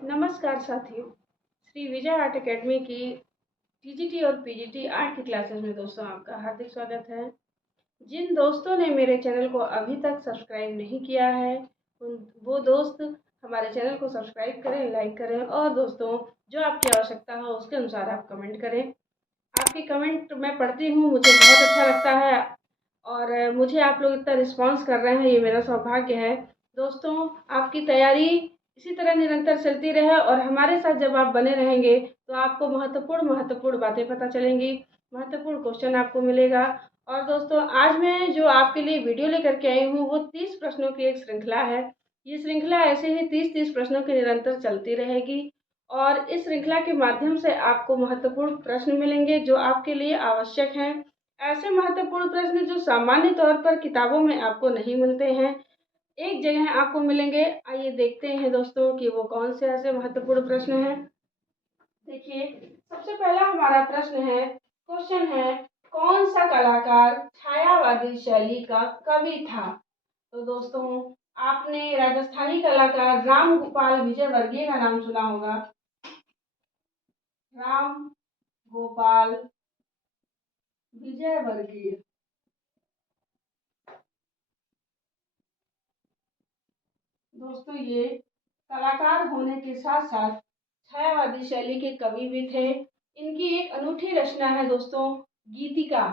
नमस्कार साथियों। Shri Vijay art academy की टीजीटी और पीजीटी आर्ट की क्लासेस में दोस्तों आपका हार्दिक स्वागत है। जिन दोस्तों ने मेरे चैनल को अभी तक सब्सक्राइब नहीं किया है वो दोस्त हमारे चैनल को सब्सक्राइब करें, लाइक करें और दोस्तों जो आपकी आवश्यकता हो उसके अनुसार आप कमेंट करें। आपकी कमेंट मैं पढ़ती हूँ, मुझे बहुत अच्छा लगता है और मुझे आप लोग इतना रिस्पॉन्स कर रहे हैं, ये मेरा सौभाग्य है। दोस्तों आपकी तैयारी इसी तरह निरंतर चलती रहे और हमारे साथ जब आप बने रहेंगे तो आपको महत्वपूर्ण बातें पता चलेंगी, महत्वपूर्ण क्वेश्चन आपको मिलेगा। और दोस्तों आज मैं जो आपके लिए वीडियो लेकर के आई हूँ वो 30 प्रश्नों की एक श्रृंखला है। ये श्रृंखला ऐसे ही 30 प्रश्नों की निरंतर चलती रहेगी और इस श्रृंखला के माध्यम से आपको महत्वपूर्ण प्रश्न मिलेंगे जो आपके लिए आवश्यक हैं। ऐसे महत्वपूर्ण प्रश्न जो सामान्य तौर पर किताबों में आपको नहीं मिलते हैं, एक जगह आपको मिलेंगे। आइए देखते हैं दोस्तों कि वो कौन से ऐसे महत्वपूर्ण प्रश्न हैं। देखिए, सबसे पहला हमारा प्रश्न है, क्वेश्चन है, कौन सा कलाकार छायावादी शैली का कवि था? तो दोस्तों आपने राजस्थानी कलाकार राम गोपाल विजयवर्गीय का नाम सुना होगा। राम गोपाल विजयवर्गीय। दोस्तों ये कलाकार होने के साथ साथ छायावादी शैली के कवि भी थे। इनकी एक अनूठी रचना है दोस्तों, गीतिका।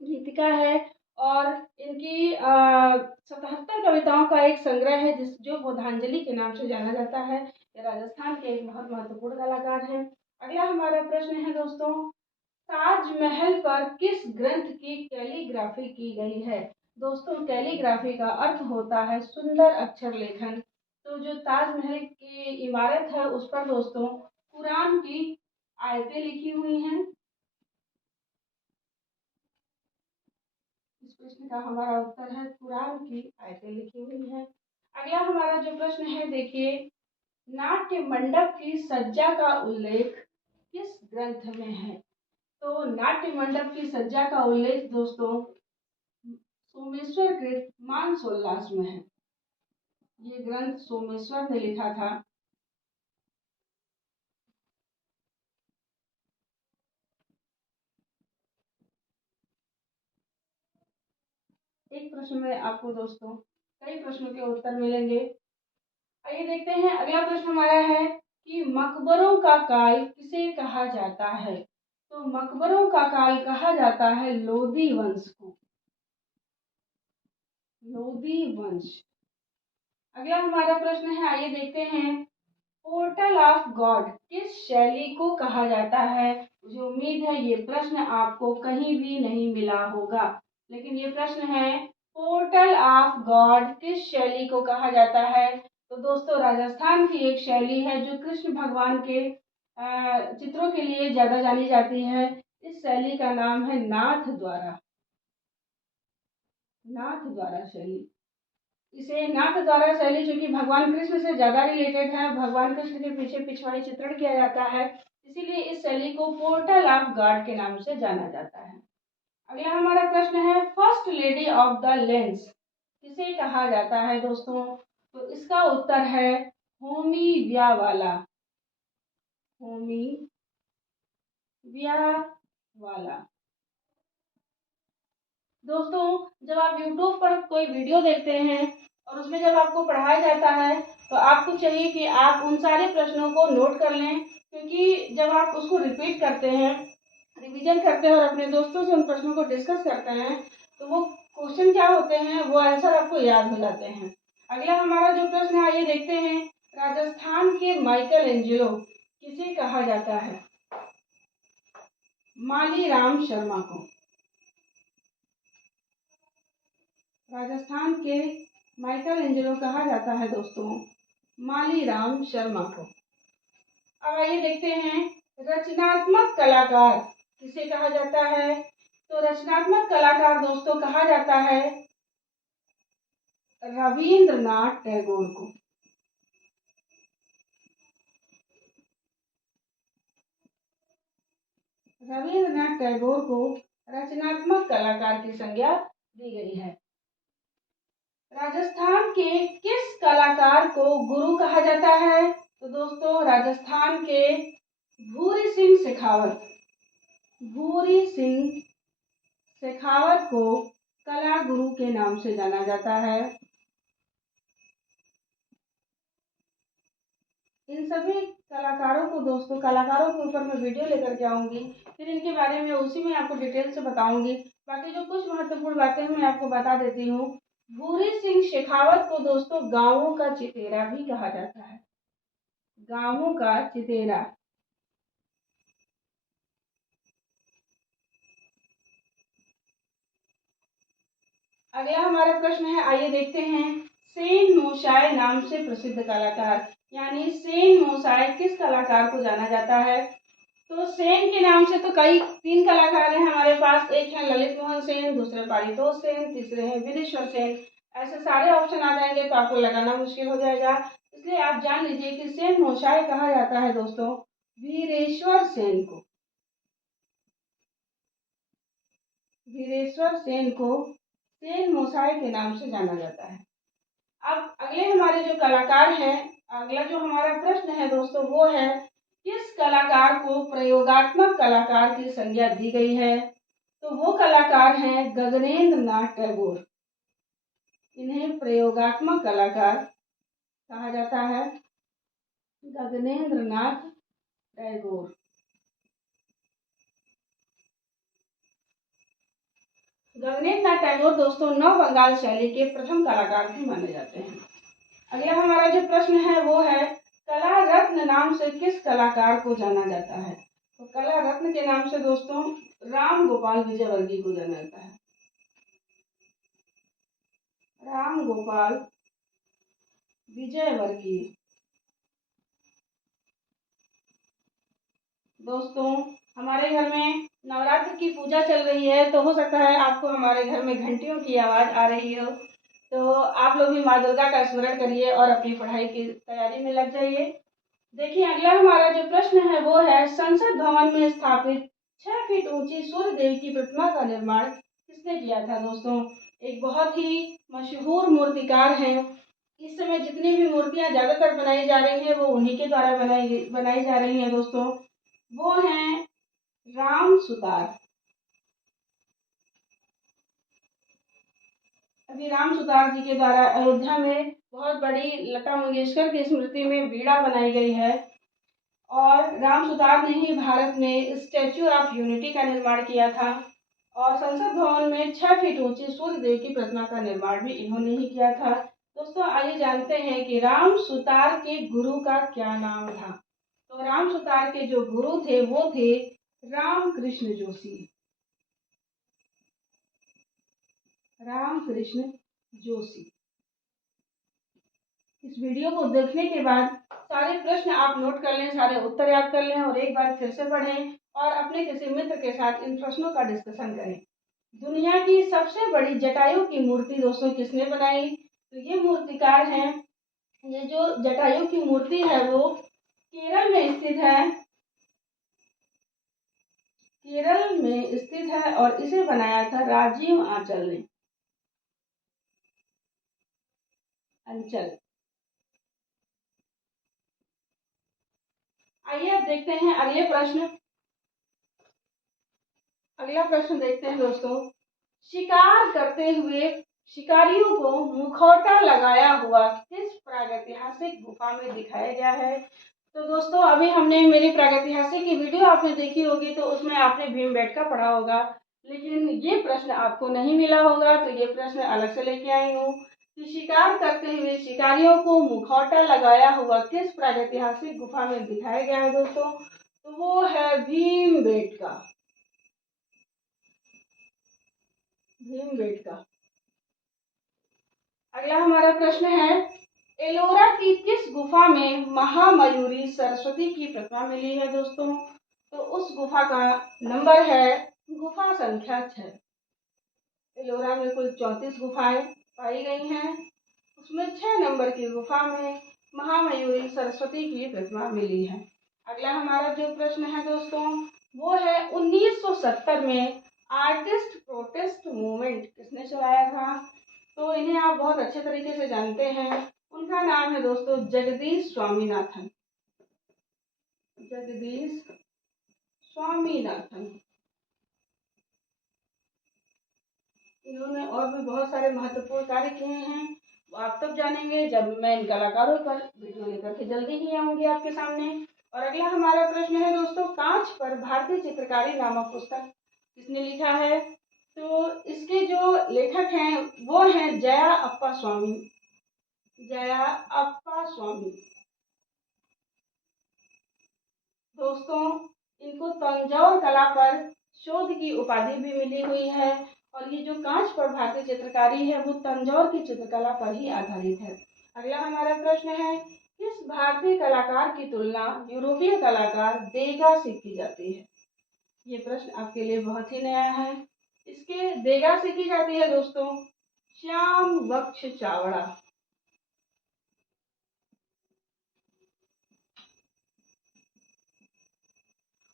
गीतिका है और इनकी 77 कविताओं का एक संग्रह है जो बोधांजलि के नाम से जाना जाता है। ये राजस्थान के एक बहुत महत्वपूर्ण कलाकार हैं। अगला हमारा प्रश्न है दोस्तों, ताजमहल पर किस ग्रंथ की कैलीग्राफी की गई है? दोस्तों कैलीग्राफी का अर्थ होता है सुंदर अक्षर लेखन। तो जो ताजमहल की इमारत है उस पर दोस्तों कुरान की आयतें लिखी हुई हैं। इस प्रश्न का हमारा उत्तर है कुरान की आयतें लिखी हुई हैं। अगला हमारा जो प्रश्न है देखिए, नाट्य मंडप की सज्जा का उल्लेख किस ग्रंथ में है? तो नाट्य मंडप की सज्जा का उल्लेख दोस्तों सोमेश्वर कृत मानसोल्लास में है। ये ग्रंथ सोमेश्वर ने लिखा था। एक प्रश्न में आपको दोस्तों कई प्रश्नों के उत्तर मिलेंगे। आइए देखते हैं, अगला प्रश्न हमारा है कि मकबरों का काल किसे कहा जाता है? तो मकबरों का काल कहा जाता है लोदी वंश को। लोदी वंश। अगला हमारा प्रश्न है, आइए देखते हैं, पोर्टल ऑफ गॉड किस शैली को कहा जाता है? मुझे उम्मीद है ये प्रश्न आपको कहीं भी नहीं मिला होगा, लेकिन ये प्रश्न है, पोर्टल ऑफ गॉड किस शैली को कहा जाता है? तो दोस्तों राजस्थान की एक शैली है जो कृष्ण भगवान के चित्रों के लिए ज्यादा जानी जाती है। इस शैली का नाम है नाथ द्वारा। नाथ द्वारा शैली। इसे नाथ द्वारा शैली जो कि भगवान कृष्ण से ज्यादा रिलेटेड है, भगवान कृष्ण के पीछे पिछवाड़ी चित्रण किया जाता है, इसीलिए इस शैली को पोर्टल ऑफ गॉड के नाम से जाना जाता है। अगला हमारा प्रश्न है, first lady of the lens किसे कहा जाता है दोस्तों? तो इसका उत्तर है होमी व्यावाला। होमी व्यावाला। दोस्तों जब आप YouTube पर कोई वीडियो देखते हैं और उसमें जब आपको पढ़ाया जाता है तो आपको चाहिए कि आप उन सारे प्रश्नों को नोट कर लें, क्योंकि जब आप उसको रिपीट करते हैं, रिवीजन करते हैं और अपने दोस्तों से उन प्रश्नों को डिस्कस करते हैं तो वो क्वेश्चन क्या होते हैं वो आंसर आपको याद हो जाते हैं। अगला हमारा जो प्रश्न है आइए देखते हैं, राजस्थान के माइकल एंजेलो किसे कहा जाता है? माली राम शर्मा को। राजस्थान के माइकल एंजेलो कहा जाता है दोस्तों माली राम शर्मा को। अब आइए देखते हैं, रचनात्मक कलाकार किसे कहा जाता है? तो रचनात्मक कलाकार दोस्तों कहा जाता है रविंद्रनाथ टैगोर को। रविंद्रनाथ टैगोर को रचनात्मक कलाकार की संज्ञा दी गई है। राजस्थान के किस कलाकार को गुरु कहा जाता है? तो दोस्तों राजस्थान के भूरी सिंह शेखावत, भूरी सिंह शेखावत को कला गुरु के नाम से जाना जाता है। इन सभी कलाकारों को दोस्तों, कलाकारों के ऊपर मैं वीडियो लेकर के आऊँगी, फिर इनके बारे में उसी में आपको डिटेल से बताऊँगी। बाकी जो कुछ महत्वपूर्ण बातें मैं आपको बता देती हूँ। भूरी सिंह शेखावत को दोस्तों गाँवों का चितेरा भी कहा जाता है, गाँवों का चितेरा। अगला हमारा प्रश्न है, आइए देखते हैं। सेन मोशाय नाम से प्रसिद्ध कलाकार, यानी सेन मोशाय किस कलाकार को जाना जाता है? तो सेन के नाम से तो कई 3 कलाकार हैं हमारे पास। एक है ललित मोहन सेन, दूसरे पारितोष सेन, तीसरे हैं वीरेश्वर सेन। ऐसे सारे ऑप्शन आ जाएंगे तो आपको लगाना मुश्किल हो जाएगा, इसलिए आप जान लीजिए कि सेन मोशाय कहा जाता है दोस्तों वीरेश्वर सेन को। वीरेश्वर सेन को सेन मोशाय के नाम से जाना जाता है। अब अगले हमारे जो कलाकार हैं, अगला जो हमारा प्रश्न है दोस्तों वो है, किस कलाकार को प्रयोगात्मक कलाकार की संज्ञा दी गई है? तो वो कलाकार हैं गगनेंद्र नाथ टैगोर। इन्हें प्रयोगात्मक कलाकार कहा जाता है, गगनेंद्र नाथ टैगोर। गगनेंद्र नाथ टैगोर दोस्तों नव बंगाल शैली के प्रथम कलाकार भी माने जाते हैं। अगला हमारा जो प्रश्न है वो है, कला रत्न नाम से किस कलाकार को जाना जाता है? तो कला रत्न के नाम से दोस्तों राम गोपाल विजयवर्गीय को जाना जाता है। राम गोपाल विजयवर्गीय। दोस्तों हमारे घर में नवरात्र की पूजा चल रही है, तो हो सकता है आपको हमारे घर में घंटियों की आवाज़ आ रही हो, तो आप लोग भी माँ दुर्गा का स्मरण करिए और अपनी पढ़ाई की तैयारी में लग जाइए। देखिए अगला हमारा जो प्रश्न है वो है, संसद भवन में स्थापित 6 फीट ऊंची सूर्य देव की प्रतिमा का निर्माण किसने किया था? दोस्तों एक बहुत ही मशहूर मूर्तिकार हैं। इस समय जितनी भी मूर्तियां ज़्यादातर बनाई जा रही हैं वो उन्हीं के द्वारा बनाई जा रही हैं दोस्तों। वो हैं राम सुतार। अभी राम सुतार जी के द्वारा अयोध्या में बहुत बड़ी लता मंगेशकर की स्मृति में वीणा बनाई गई है, और राम सुतार ने ही भारत में स्टैच्यू ऑफ यूनिटी का निर्माण किया था, और संसद भवन में 6 फीट ऊंची सूर्य देव की प्रतिमा का निर्माण भी इन्होंने ही किया था। दोस्तों आइए जानते हैं कि राम सुतार के गुरु का क्या नाम था। तो राम सुतार के जो गुरु थे वो थे राम कृष्ण जोशी। राम कृष्ण जोशी। इस वीडियो को देखने के बाद सारे प्रश्न आप नोट कर लें, सारे उत्तर याद कर लें और एक बार फिर से पढ़ें और अपने किसी मित्र के साथ इन प्रश्नों का डिस्कशन करें। दुनिया की सबसे बड़ी जटायु की मूर्ति दोस्तों किसने बनाई? तो ये मूर्तिकार हैं, ये जो जटायु की मूर्ति है वो केरल में स्थित है, केरल में स्थित है और इसे बनाया था राजीव आंचल ने। अंचल। आइए अब देखते हैं अगले प्रश्न। अगला प्रश्न देखते हैं दोस्तों, शिकार करते हुए शिकारियों को मुखौटा लगाया हुआ किस प्रागैतिहासिक गुफा में दिखाया गया है? तो दोस्तों अभी हमने मेरी प्रागैतिहासिक की वीडियो आपने देखी होगी, तो उसमें आपने भीमबेटका पढ़ा होगा, लेकिन ये प्रश्न आपको नहीं मिला होगा, तो ये प्रश्न अलग से लेके आई हूँ कि शिकार करते हुए शिकारियों को मुखौटा लगाया हुआ किस प्रागैतिहासिक गुफा में दिखाया गया है दोस्तों? तो वो है भीमबेटका। भीमबेटका। अगला हमारा प्रश्न है, एलोरा की किस गुफा में महामयूरी सरस्वती की प्रतिमा मिली है दोस्तों? तो उस गुफा का नंबर है गुफा संख्या 6। एलोरा में कुल 34 गुफाएं पाई गई हैं, उसमें 6 नंबर की गुफा में महामयूरी सरस्वती की प्रतिमा मिली है। अगला हमारा जो प्रश्न है दोस्तों वो है, 1970 में आर्टिस्ट प्रोटेस्ट मूवमेंट किसने चलाया था? तो इन्हें आप बहुत अच्छे तरीके से जानते हैं, उनका नाम है दोस्तों जगदीश स्वामीनाथन। जगदीश स्वामीनाथन। इन्होंने और भी बहुत सारे महत्वपूर्ण कार्य किए हैं, वो आप तब जानेंगे जब मैं इन कलाकारों पर वीडियो लेकर के जल्दी ही आऊंगी आपके सामने। और अगला हमारा प्रश्न है दोस्तों, कांच पर भारतीय चित्रकारी नामक पुस्तक किसने लिखा है? तो इसके जो लेखक हैं वो हैं जया अप्पा स्वामी। जया अप्पा स्वामी। दोस्तों इनको तंजौर कला पर शोध की उपाधि भी मिली हुई है, और ये जो कांच पर भारतीय चित्रकारी है वो तंजौर की चित्रकला पर ही आधारित है। अगला हमारा प्रश्न है, किस भारतीय कलाकार की तुलना यूरोपीय कलाकार देगा से की जाती है? ये प्रश्न आपके लिए बहुत ही नया है। इसके देगा से की जाती है दोस्तों श्याम वक्ष चावड़ा।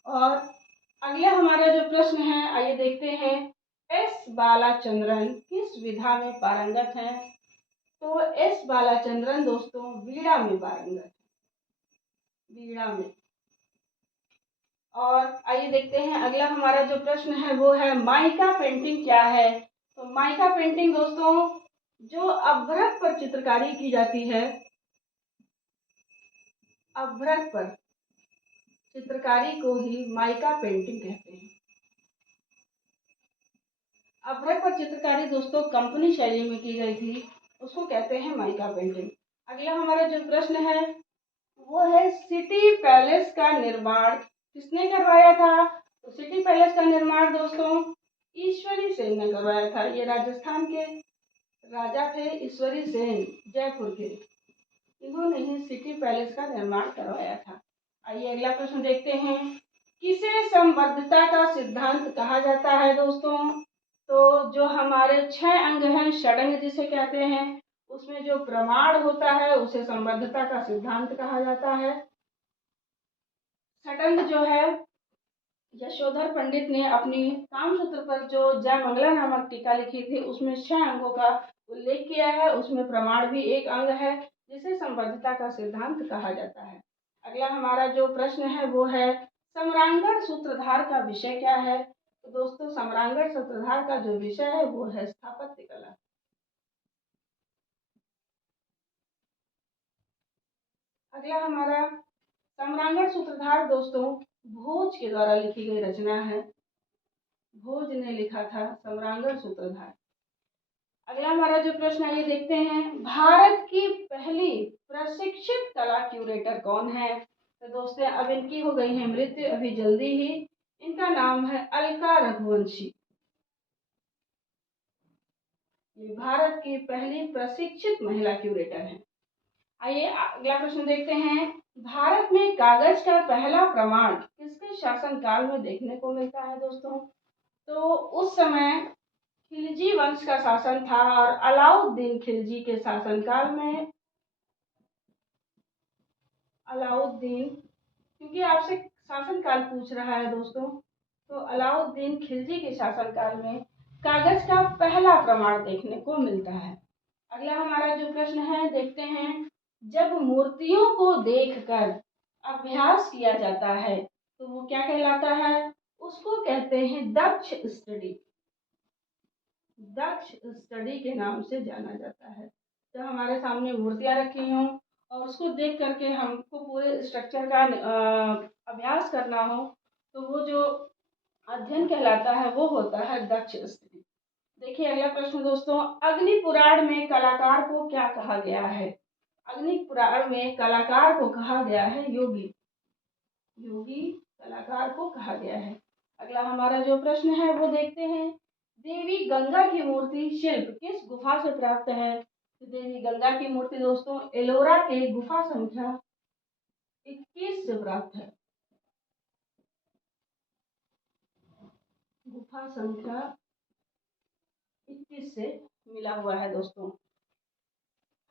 और अगला हमारा जो प्रश्न है, आइए देखते हैं, एस बालाचंद्रन किस विधा में पारंगत हैं? तो एस बालाचंद्रन दोस्तों वीणा में पारंगत है, वीणा में। और आइए देखते हैं अगला हमारा जो प्रश्न है वो है, माइका पेंटिंग क्या है? तो माइका पेंटिंग दोस्तों जो अभ्रक पर चित्रकारी की जाती है, अभ्रक पर चित्रकारी को ही माइका पेंटिंग कहते हैं। अभ्रक पर चित्रकारी दोस्तों कंपनी शैली में की गई थी, उसको कहते हैं माइका पेंटिंग। अगला हमारा जो प्रश्न है वो है, सिटी पैलेस का निर्माण किसने करवाया था? तो सिटी पैलेस का निर्माण दोस्तों ईश्वरी सेन ने करवाया था। ये राजस्थान के राजा थे ईश्वरी सेन, जयपुर के। इन्होंने ही सिटी पैलेस का निर्माण करवाया था। आइए अगला प्रश्न देखते हैं, किसे संबद्धता का सिद्धांत कहा जाता है दोस्तों? तो जो हमारे 6 अंग हैं, षडंग जिसे कहते हैं, उसमें जो प्रमाण होता है उसे संबद्धता का सिद्धांत कहा जाता है। षडंग जो है, यशोधर पंडित ने अपनी कामसूत्र पर जो जयमंगला नामक टीका लिखी थी उसमें 6 अंगों का उल्लेख किया है, उसमें प्रमाण भी एक अंग है जिसे संबद्धता का सिद्धांत कहा जाता है। अगला हमारा जो प्रश्न है वो है, सम्रांगण सूत्रधार का विषय क्या है? तो दोस्तों सम्रांगण सूत्रधार का जो विषय है वो है स्थापत्य कला। अगला हमारा, सम्रांगण सूत्रधार दोस्तों भोज के द्वारा लिखी गई रचना है, भोज ने लिखा था सम्रांगण सूत्रधार। अगला हमारा जो प्रश्न है ये देखते हैं, भारत की पहली प्रशिक्षित कला क्यूरेटर कौन है? तो दोस्तों अब इनकी हो गई है मृत्यु अभी जल्दी ही। इनका नाम है अलका रघुवंशी। ये भारत की पहली प्रशिक्षित महिला क्यूरेटर है। आइए अगला प्रश्न देखते हैं, भारत में कागज का पहला प्रमाण किसके शासनकाल में देखने को मिलता है दोस्तों? तो उस समय खिलजी वंश का शासन था, और अलाउद्दीन खिलजी के शासनकाल में, अलाउद्दीन, क्योंकि आपसे शासनकाल पूछ रहा है दोस्तों, तो अलाउद्दीन खिलजी के शासनकाल में कागज का पहला प्रमाण देखने को मिलता है। अगला हमारा जो प्रश्न है देखते हैं, जब मूर्तियों को देखकर अभ्यास किया जाता है तो वो क्या कहलाता है? उसको कहते हैं दक्ष स्टडी। दक्ष स्टडी के नाम से जाना जाता है। तो हमारे सामने मूर्तियां रखी हों और उसको देख करके हमको पूरे स्ट्रक्चर का अभ्यास करना हो, तो वो जो अध्ययन कहलाता है वो होता है दक्ष स्टडी। देखिए अगला प्रश्न दोस्तों, अग्नि पुराण में कलाकार को क्या कहा गया है? अग्नि पुराण में कलाकार को कहा गया है योगी। योगी कलाकार को कहा गया है। अगला हमारा जो प्रश्न है वो देखते हैं, देवी गंगा की मूर्ति शिल्प किस गुफा से प्राप्त है? तो देवी गंगा की मूर्ति दोस्तों एलोरा के गुफा संख्या 21 से प्राप्त है। गुफा संख्या 21 से मिला हुआ है दोस्तों।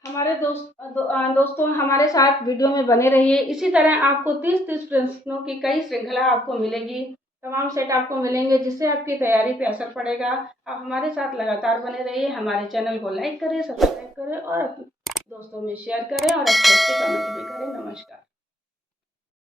हमारे दोस्तों हमारे साथ वीडियो में बने रहिए। इसी तरह आपको 30 प्रश्नों की कई श्रृंखला आपको मिलेगी, तमाम सेट आपको मिलेंगे जिससे आपकी तैयारी पे असर पड़ेगा। आप हमारे साथ लगातार बने रहिए। हमारे चैनल को लाइक करें, सब्सक्राइब करें और अपने दोस्तों में शेयर करें और अच्छे अच्छे कमेंट भी करें। नमस्कार।